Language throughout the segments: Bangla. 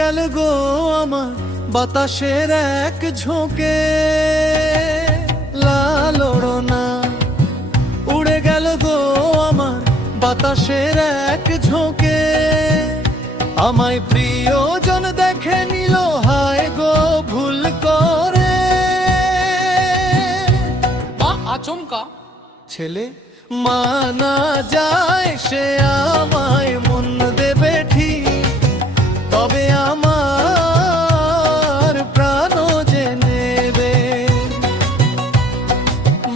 গেল গো আমার বাতাসের এক ঝোঁকে, লালড়না উড়ে গেল গো আমার বাতাসের এক ঝোঁকে। আমায় প্রিয়জন দেখে নিল হায় গো ভুল করে। আচমকা ছেলে মানা যায় সে আমায় মন দেবে ঠিক, তবে আমার প্রাণ যে নেবে।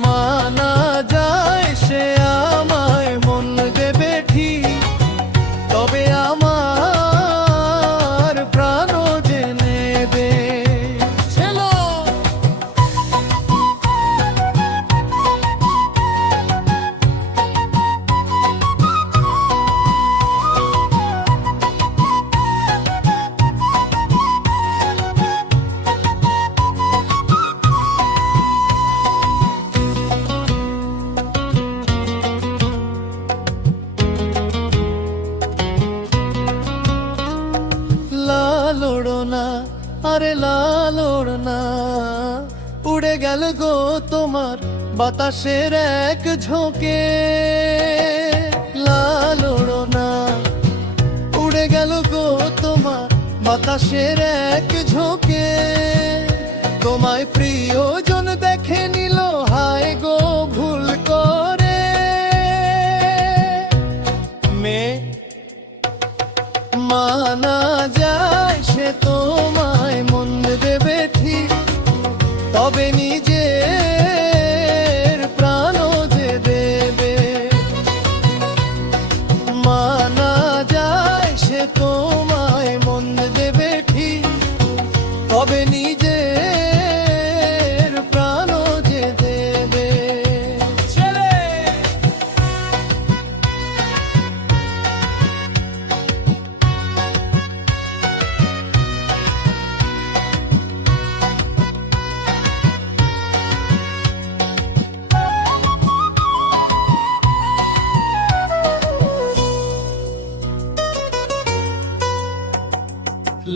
মানা যায় সে আমায় মন দেবে ঠিক, তবে আমার প্রাণ যে নেবে। ছেলো লালড়না আরে লালড়না উড়ে গেল গো তোমার বাতাসের এক ঝোঁকে। লালড়না উড়ে গেল গো তোমার বাতাসের এক ঝোঁকে। তোমায় প্রিয়জন দেখে নিল হায় গো ভুল করে। মেয়ে মানা যায় সে তোমায় মন দেবে ঠিক, তবে নিজের প্রাণ যে দেবে। মানা যায় সে তোমায় মন দেবে ঠিক, তবে নিজের প্রাণ যে দেবে। ছেলে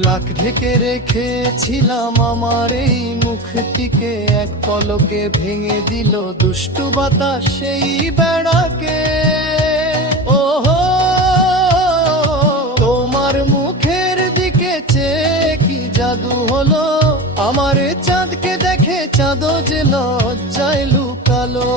লাখ ঢেকে রেখেছিলাম আমার এই মুখটিকে, এক পলকে ভেঙে দিল দুষ্টু বাতাস সেই বেড়াকে। ওহো তোমার মুখের দিকে চেয়ে কি জাদু হলো, আমার চাঁদকে দেখে চাঁদও যে লজ্জায় লুকালো।